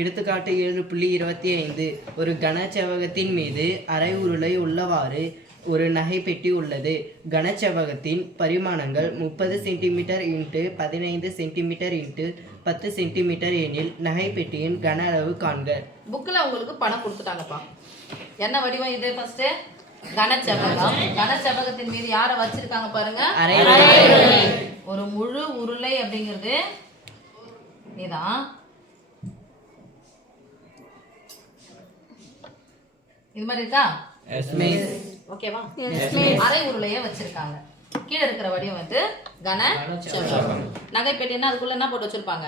எடுத்துக்காட்டு 7.25 ஒரு கனசெவ்வகத்தின் மீது அரை உருளை உள்ளவாறு ஒரு நகைப்பெட்டி உள்ளது. கனசெவ்வகத்தின் பரிமாணங்கள் 30 சென்டிமீட்டர் × 15 சென்டிமீட்டர் × 10 சென்டிமீட்டர் எனில் நகைப்பெட்டியின் கன அளவு காண்க. புக்கில் உங்களுக்கு பணம் கொடுத்துட்டாங்கப்பா. என்ன வடிவம் இது? ஃபர்ஸ்ட் கனசெவ்வகம். கனசெவ்வகத்தின் மீது யாரை வச்சிருக்காங்க பாருங்க, ஒரு முழு உருளை அப்படிங்கிறது இதான். இது மாதிரி இருக்கா? ஓகேவா? அரை உருளைய வச்சிருக்காங்க. கீழே இருக்கிற வடிவம் வந்து கனசெவ்வகம். நகைப்பெட்டினா அதுக்குள்ள என்ன போட்டு வச்சிருப்பாங்க?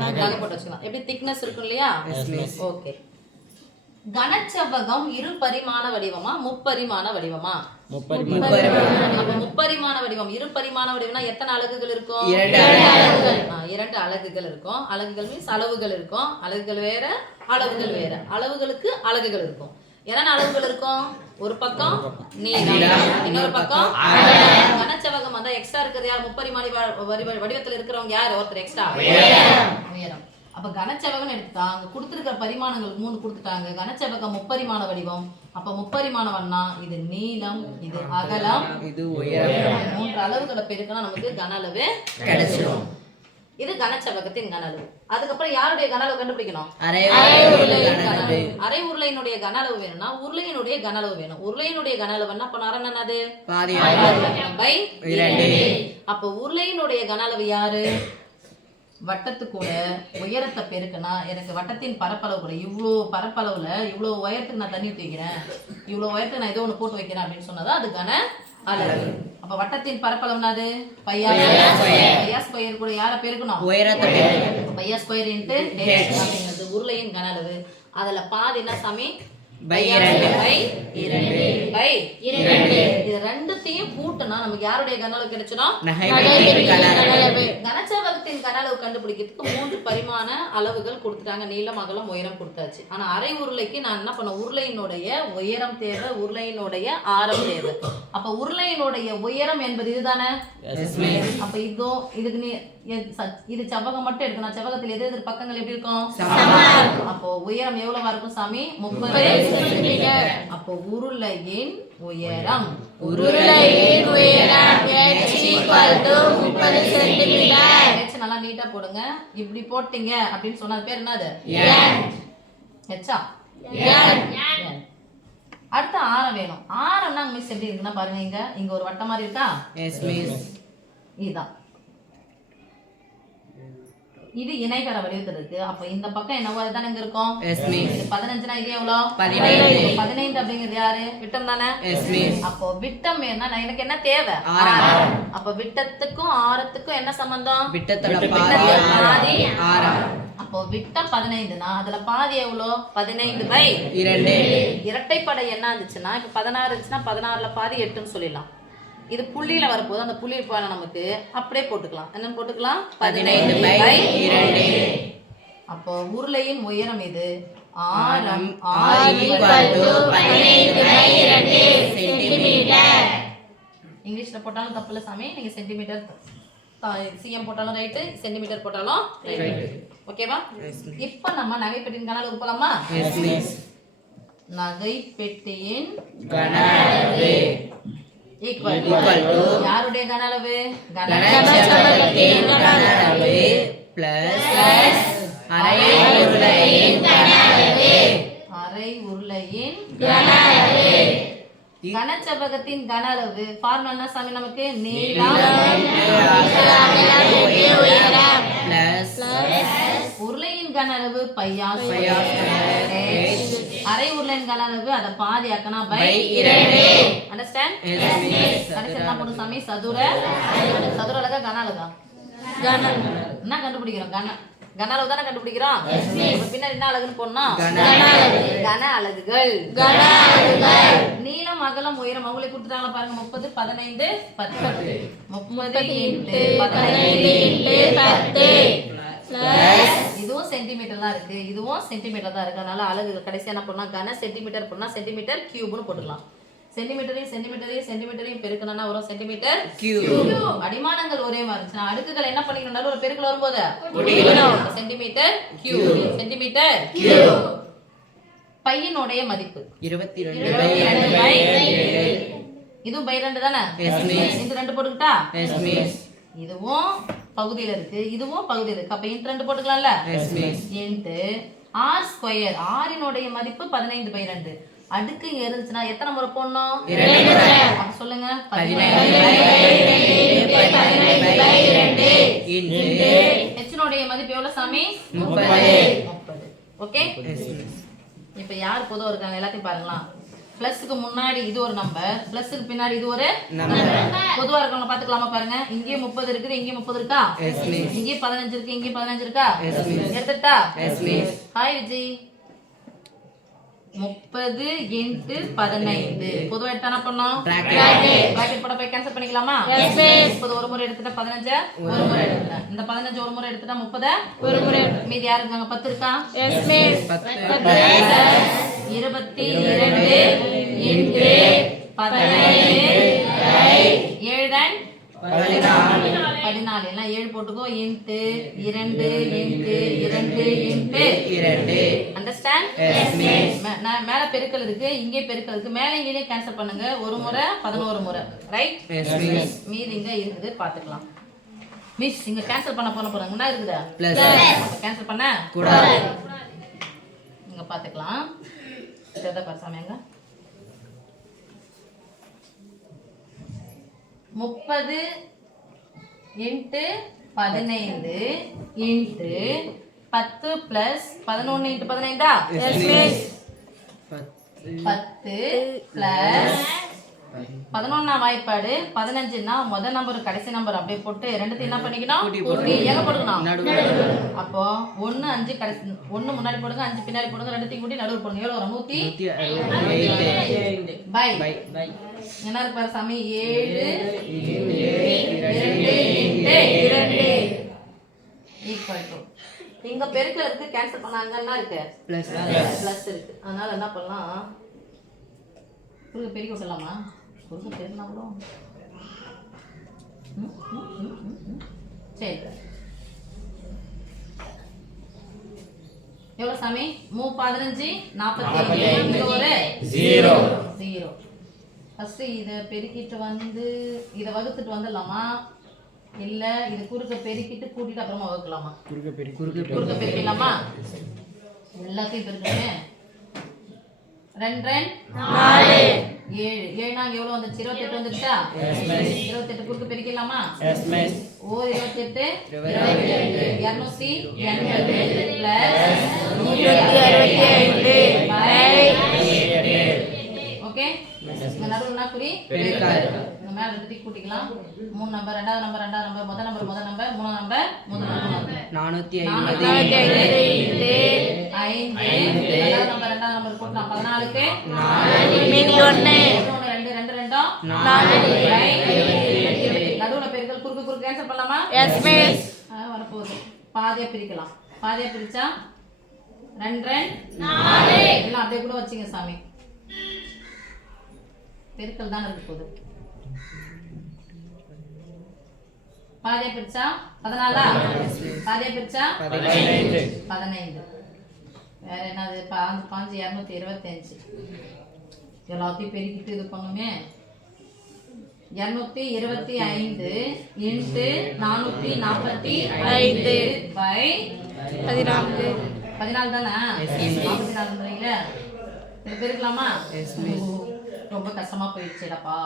நகை போட்டு வச்சுக்கலாம். எப்படி திக்னஸ் இருக்கும் இல்லையா? ஓகே. கனசெவ்வகம் இரு பரிமாண வடிவமா முப்பரிமாண வடிவமா? முப்பரிமாண வடிவம். இரு பரிமாண வடிவம்னா எத்தனை அலகுகள் இருக்கும்? 2 அலகுகள் இருக்கும். அலகுகள் மீன்ஸ் அளவுகள் இருக்கும். அலகுகள் வேற, அளவுகள் வேற. அளவுகளுக்கு அலகுகள் இருக்கும். என்னென்ன அளவுகள் இருக்கும்? ஒரு பக்கம் நீளம், இன்னொரு பக்கம் கனசெவ்வகம். அந்த எக்ஸ்ட்ரா இருக்கிறது யார்? முப்பரிமாண வடிவத்தில் இருக்கிறவங்க யார்? ஒருத்தர் எக்ஸ்ட்ரா உயரம். அப்ப கனசெவ்வகம் எடுத்துட்டா அங்க கொடுத்திருக்கிற பரிமாணங்கள் 3 கொடுத்துட்டாங்க. கனசெவ்வகம் முப்பரிமாண வடிவம். அப்ப முப்பரிமாணம்னா இது நீளம், இது அகலம், இது உயரம். 3 அளவுகளை பெருக்கினா நமக்கு கன அளவு கிடைச்சிடும். இது கனசெவ்வகத்தின் கன அளவு. அதுக்கப்புறம் யாருடைய கன அளவு கண்டுபிடிக்கணும்? அரை உருளையினுடைய கன அளவு வேணும்னா உருளையினுடைய கன அளவு வேணும். உருளையினுடைய கன அளவு என்ன பண்ண? என்னது? பை 2. அப்ப உருளையினுடைய கன அளவு யாரு? வட்டத்து கூட உயரத்தை பெருக்குனா எனக்கு வட்டத்தின் பரப்பளவு கூட இவ்வளோ பரப்பளவுல இவ்வளோ உயரத்துக்கு நான் தண்ணி ஊற்றி வைக்கிறேன், இவ்வளோ உயரத்துக்கு நான் ஏதோ ஒன்று போட்டு வைக்கிறேன் அப்படின்னு சொன்னதான் அது கன அளவு. அப்ப வட்டத்தின் பரப்பளவுனாது பையா ஸ்கொயர் கூட யாரை பெருக்கணும்? உயரத்தை. பையா ஸ்கொயர் இன்ட்டு அப்படிங்கிறது உருளையின் கன அளவு. அதுல பாதி என்ன சாமி? பை 2. இது ரெண்டுத்தையும் கூட்டினா நமக்கு யாருடைய கன அளவு கிடைச்சிடும்? கனசெவ்வகத்தின் கன அளவு கண்டுபிடிக்கிறதுக்கு 3 பரிமாண அளவுகள் கொடுத்துட்டாங்க. நீளம், அகலம், உயரம் கொடுத்தாச்சு. ஆனா அரை உருளைக்கு நான் என்ன பண்ண? உருளையினுடைய உயரம் தேவை, உருளையினுடைய ஆரம் தேவை. அப்ப உருளையினுடைய உயரம் என்பது இதுதானே? அப்ப இதுக்கு நீ இது செவ்வகம் மட்டும் எடுக்கணும். செவ்வகத்தில் எது பக்கங்கள் எப்படி இருக்கும்? அப்போ உயரம் எவ்வளவா இருக்கும் சாமி? 30 சென்டிமீட்டர். அப்போ உருளையின் உயரம் நல்லா நீட்டா போடுங்க. இப்படி போட்டீங்க அப்படின்னு சொன்ன பேர் என்னது? அடுத்த ஆரம் வேணும். ஆரம்னா மிஸ் எப்படி இருக்குன்னா பாருங்க, இங்க ஒரு வட்டம் மாதிரி இருக்கா? இதுதான். இது இணைகர வடிவத்தில் இருக்கு. அப்ப இந்த பக்கம் என்னவோ தானே இங்க இருக்கும்? 15னா இது எவ்வளவு? 15 அப்படிங்கிறது யாரு? விட்டம் தானே? அப்போ விட்டம் என்ன? எனக்கு என்ன தேவை? அப்ப விட்டத்துக்கும் ஆரத்துக்கும் என்ன சம்பந்தம்? பாதி ஆரம். அப்போ விட்டம் 15னா அதுல பாதி எவ்வளோ? 15/2. இரட்டைப்படை என்ன இருந்துச்சுன்னா இப்ப 16 இருந்துச்சுன்னா 16ல பாதி 8ன்னு சொல்லிடலாம். இது புள்ளியில வரப்போது அந்த புள்ளி போல நமக்கு அப்படியே போட்டுக்கலாம். என்ன போட்டுக்கலாம்? 15/2. அப்போ உருளையின் உயரம் இது. ஆரம் 15/2 சென்டிமீட்டர். இங்கிலீஷ்ல போட்டாலும் தப்பு இல்லை சாமி. நீங்க சென்டிமீட்டர் சிஎம் போட்டாலும் ரைட்டு, சென்டிமீட்டர் போட்டாலும் ரைட்டு. ஓகேவா? இப்ப நம்ம நகைப்பெட்டியின் கன அளவு போலாமா? நகைப்பெட்டியின் கன அளவு யாருடைய கன அளவு? கனசெவ்வகத்தின் கன அளவு பிளஸ் அரை உருளையின் கன அளவு. அரை உருளையின் கன அளவு. கனசெவ்வகத்தின் கன அளவு ஃபார்முலா என்ன சாமி நமக்கு? நீளம் பிளஸ் உருளையின் கன அளவு பையா அரை உருளையின் கன அளவு அத பாதி ஆக்கனா பை 2. அண்டர்ஸ்டாண்ட்? கடைசி என்ன போடு சாமி? சதுர அலகா கன அலகா? என்ன கண்டுபிடிக்கிறோம்? கன அளவு தானே கண்டுபிடிக்கிறோம். பின்னாடி என்ன அலகுன்னு போடணும்? கன அலகுகள். நீளம், அகலம், உயரம் அவங்களே கொடுத்துட்டாங்களா பாருங்க. 30, 15, 10. 30 × 10 இதுவும் சென்டிமீட்டர் தான் இருக்கு, இதுவும் சென்டிமீட்டர் தான் இருக்கு. அதனால அலகு கடைசியா என்ன பண்ணலாம்? கன சென்டிமீட்டர் பண்ணா சென்டிமீட்டர் கியூப்னு போட்டுக்கலாம். சென்டிமீட்டரையும் பெருக்கணும்னா வரும் சென்டிமீட்டர் கியூப். அடிமானங்கள் ஒரே மாதிரி இருந்துச்சுன்னா அடுக்குகள் என்ன பண்ணிக்கணும் நடுவுல பெருக்கல் வரும்போது சென்டிமீட்டர் கியூப். பையனுடைய மதிப்பு 22/2. இதுவும் பை 2 தானே? இந்த 2 போட்டுக்கிட்டா இதுவும் பகுதியில இருக்கு இதுவும் பகுதியில இருக்கு அப்ப இன்ட் 2 போட்டுக்கலாம்ல இன்ட் r ஸ்கொயர் r இனுடைய மதிப்பு 15/2 அடுக்கு இங்க இருந்துச்சுன்னா எத்தனை முறை போடணும்? 2 முறை. அப்ப சொல்லுங்க 15/2 h இனுடைய மதிப்பு எவ்வளவு சாமி? 30. ஓகே இப்போ யார் பொதுவா இருக்காங்க எல்லாத்தையும் பாருங்களா பிளஸ்க்கு முன்னாடி இது ஒரு நம்பர் பிளஸ்க்கு பின்னாடி இது ஒரு நம்பர் பொதுவா இருக்கவங்க பாத்துக்கலாமா பாருங்க இங்கே 30 இருக்குது இங்கே 30 இருக்கா இங்கே 15 இருக்கு இங்கே 15 இருக்கா எடுத்துட்டா ஹாய் விஜய் 30 × 15 பொதுவா எடுத்தா என்ன பண்ணோம் பிராக்கெட் போட போய் கேன்சல் பண்ணிக்கலாமா 30 ஒரு முறை எடுத்துட்டா 15 ஒரு முறை எடுத்துட்டா இந்த 15 ஒரு முறை எடுத்துட்டா 30 ஒரு முறை மீதி யாரு இருக்காங்க 10 இருக்கா 22 × 14 எல்லாம் 7 போட்டுக்கோ இன்ட் 2 அண்டர்ஸ்டாண்ட் நான் மேல பெருக்கல் இருக்கு இங்கே பெருக்கல் இருக்கு மேல இங்கே கேன்சல் பண்ணுங்க ஒரு முறை 11 முறை ரைட் மீதி இங்க இருக்குது பாத்துக்கலாம் மிஸ் இங்க கேன்சல் பண்ண போறாங்க என்ன இருக்குதா பிளஸ் கேன்சல் பண்ண கூடாது இங்க பாத்துக்கலாம் இத பாருங்க 30 × 15 × 10 + 11 × 15 10 + 11 வாய்ப்பாடு 15னா முதல் நம்பர் கடைசி நம்பர் அப்படியே போட்டு ரெண்டுத்தையும் என்ன பண்ணிக்கணும் கூட்டி எங்க போடுக்கணும் அப்போ 1 5 கடைசி 1 முன்னாடி போடுங்க 5 பின்னாடி போடுங்க ரெண்டுத்தையும் கூட்டி நடுவுல போடுங்க எவ்வளவு வரும் 168 பை என்ன இருக்கு பாரு சாமி 7 2 இங்க பெருக்கலுக்கு கேன்சல் பண்ணாங்கன்னா இருக்கு பிளஸ் இருக்கு அதனால என்ன பண்ணலாம் குறுக்க பெருக்கி விடலாமா குறுக்க பெருக்கலாம் கூட சரி எவ்வளவு சாமி 15 45 இங்க ஒரு 0 ஃபர்ஸ்ட் இத பெருக்கிட்டு வந்து இத வகுத்துட்டு வந்துடலாமா இல்ல இது குறுக்க பெருக்கிட்டு கூட்டிட்டு அப்புறமா வகுக்கலாமா குறுக்க பெருக்கலாமா எல்லாத்தையும் பெருக்கணுமே 2 4 7 நாங்க எவ்வளவு வந்துச்சு 28 வந்துச்சா 28 குறுக்க பெருக்கலாமா ஓ 28 280 ஓகே இந்த நடுவுல குறி பெருக்கல் இந்த மேல எடுத்து கூட்டிக்கலாம் 3 நம்பர் ரெண்டாவது நம்பர் முதல் நம்பர் மூணாவது நம்பர் 450 ரெண்டாவது நம்பர் கூட்டலாம் 14 க்கு 4 மீதி 1 நடுவுல பெருக்கல் குறுக்கு கேன்சல் பண்ணலாமா எஸ் மிஸ் வரப்போகுது பாதியா பிரிக்கலாம் பாதியா பிரிச்சா 2 4 எல்லாம் அப்படியே கூட வச்சிங்க சாமி பெருக்கல் தான் இருக்கு போகுது பாதியா பிரிச்சா 14 பாதியா பிரிச்சா 15 வேற என்னது 5 225 எல்லாத்தையும் பெருக்கிட்டு இது பண்ணுமே 225 × 445 பை 14 தானே 44 இது பெருக்கலாமா ரொம்ப கஷ்டமா போயிடுச்சுடப்பா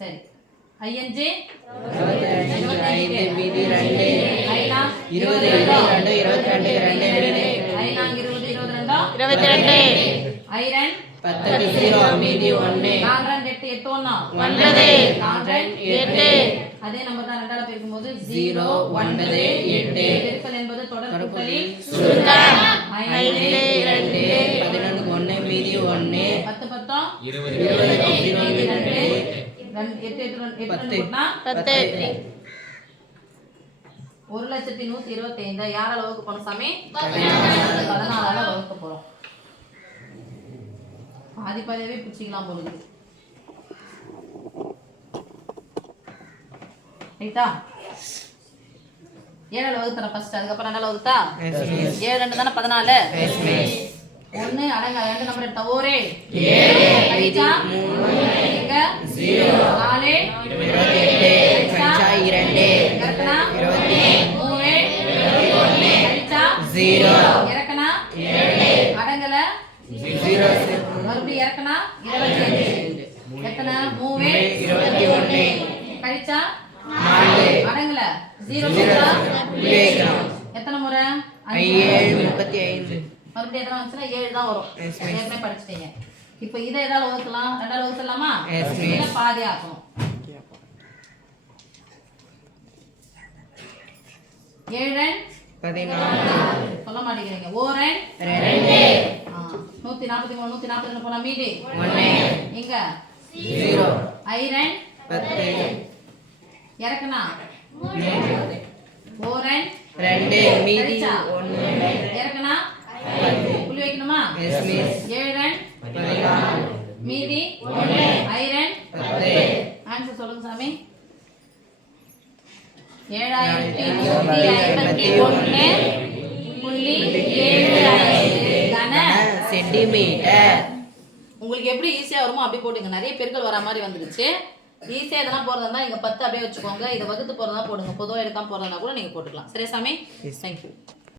சரி 5 மீதி 2 22 ஐரன் 10 0 மீதி 1 8 8 8 அதே நம்பர் தான் ரெண்டால பெருக்கும்போது 0 9 8 பெருக்கல் என்பது தொடர் கூட்டலின் சுருக்கம் 5 2 11 1 மீதி 1 10 10 20 8 1,125 யாரால வகுக்க போறோம் சாமி 14ஆல வகுக்க போறோம் பாதி பாதியாவே பிடிச்சிக்கலாம் போகுது. ரைட்டா? 7 வகுத்துறேன் ஃபர்ஸ்ட், அதுக்கப்புறம் 2 வகுத்தா? 7 2 தானே 14. 1 அடங்க 2 நம்பர் எடுத்தா ஓரே 7 கழிச்சா 3 எங்க 0 4 28 கழிச்சா 2 இறக்கனா 23 21 கழிச்சா 0 இறக்கனா 7 அடங்கல 0 மறுபடியும் இறக்கனா 25 எத்தனை 3 21 கழிச்சா 4 அடங்கல 0 எத்தனை முறை 7 35 மறுபடியும் எத்தனை வந்துச்சுன்னா 7 தான் வரும். ஏற்கனவே படிச்சிட்டீங்க. இப்போ இதை எதால வகுக்கலாம்? 2ஆல வகுக்கலாமா? இதை பாதி ஆக்கணும். 7 14 சொல்ல மாட்டேங்கிறீங்க. 1 2 143 142 போனா மீதி 1 எங்க 0 10 இறக்கனா 1 2 மீதி 1 இறக்கனா புள்ளி வைக்கணுமா? 7 மீதி 1 ஆன்சர் சொல்லுங்க சாமி. 7151.75 கன சென்டிமீட்டர். உங்களுக்கு எப்படி ஈஸியா வருமோ அப்படி போட்டுங்க. நிறைய பெருக்கல் வர மாதிரி வந்துருச்சு. ஈஸியா இதெல்லாம் போறதா நீங்க 10 அப்படியே வச்சுக்கோங்க. இதை வகுத்து போறதா போடுங்க. பொதுவாக எடுக்காம போறதா கூட நீங்க போட்டுக்கலாம். சரியா சாமி? தேங்க்யூ.